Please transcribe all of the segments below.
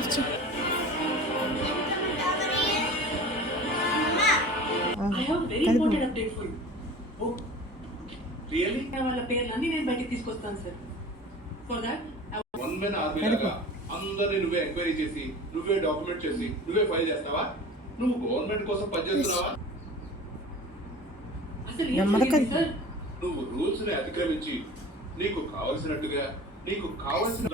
వచ్చి I have very కలుపు important update for you. Oh, really వాళ్ళ పేర్లన్నీ నేను బయటికి తీసుకొస్తాను sir for that one men army లాగా అందరినీ నువ్వే ఎంక్వైరీ చేసి నువ్వే డాక్యుమెంట్ చేసి నువ్వే ఫైల్ చేస్తావా? నువ్వు గవర్నమెంట్ కోసం పనిచేస్తున్నావా సార్ నువ్వు రూల్స్ని అతిక్రమించి నీకు కావలసినట్టుగా నీకు కావలసిన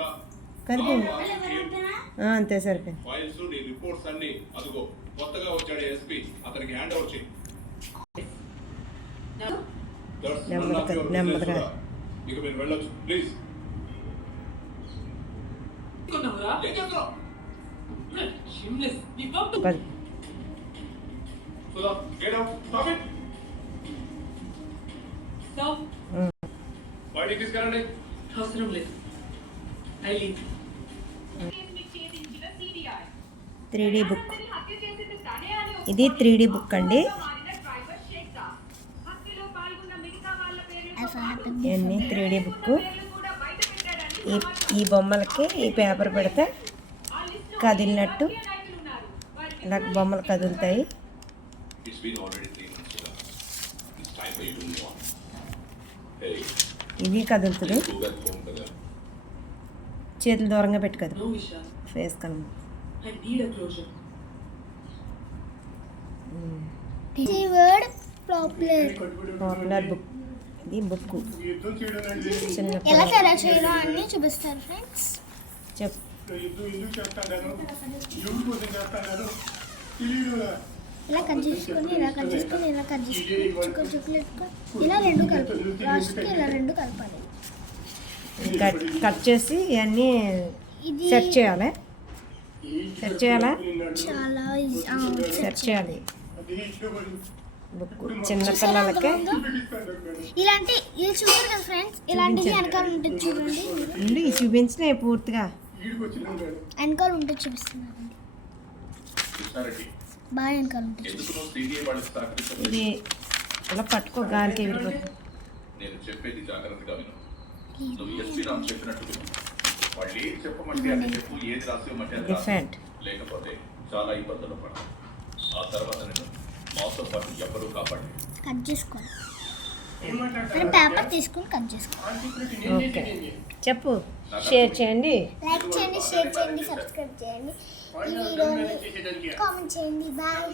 అంతే సరిపోయింది. ఫైల్స్ నీ రిపోర్ట్స్ అన్ని అదిగో కొత్తగా వచ్చాడు ఎస్పీ. అతనికి హ్యాండ్ ఓవర్ చేయి నెమ్మదిగా. ఇక మీరు వెళ్ళొచ్చు. ప్లీజ్. బయటికి తీసుకెళ్ళండి. అవసరం లేదు. I leave three book. ఇది త్రీ బుక్ అండి. ఇవన్నీ త్రీ డీ బుక్. ఈ ఈ బొమ్మలకి ఈ పేపర్ పెడితే కదిలినట్టు ఇలా బొమ్మలు కదులుతాయి. ఇది కదులుతుంది. చేతులు దూరంగా పెట్టి కదులు నో విశాల్ ఫేస్ కను I need a closer popular book ఇది బుక్ చిన్న ఎలా తయారు చేయడం అన్ని చూపిస్తారు ఫ్రెండ్స్ చెప్ ఇలా కట్ చేసుకొని ఇలా కట్ చేసుకొని ఇలా కట్ చేసుకొని చుక్క చుక్కలు ఇలా రెండు కలపాలి. లాస్ట్కి ఇలా రెండు కలపాలి. కట్ కట్ చేసి ఇవన్నీ సెట్ చేయాలి. సెట్ చేయాలా? చాలా సెట్ చేయాలి. బుక్ చిన్న పిల్లలకి. ఇలాంటి ఇది చూడండి కదా ఫ్రెండ్స్ ఇలాంటిది వెనకాల ఉంటుంది చూడండి. పూర్తిగా. వెనకాల ఉంటుంది బాగా వెనకాల సహకరించవు? ఇది ఇలా పట్టుకో గాలికి నేను చెప్పేది జాగ్రత్తగా విను. నువ్వు ఎస్పీ రామ్ చెప్పినట్టు వాళ్ళు చెప్పమంటే అది చెప్పు ఏది అది రాసి లేకపోతే చాలా ఇబ్బందులు పడ ఆ తర్వాత నేను మాతో పాటు కాపాడి కట్ చేసుకోవాలి పేపర్ తీసుకొని కట్ చేసుకోవాలి ఓకే చెప్పు. షేర్ చేయండి. లైక్ చేయండి షేర్ చేయండి సబ్స్క్రైబ్ చేయండి. ఈ వీడియోని కామెంట్ చేయండి. బాయ్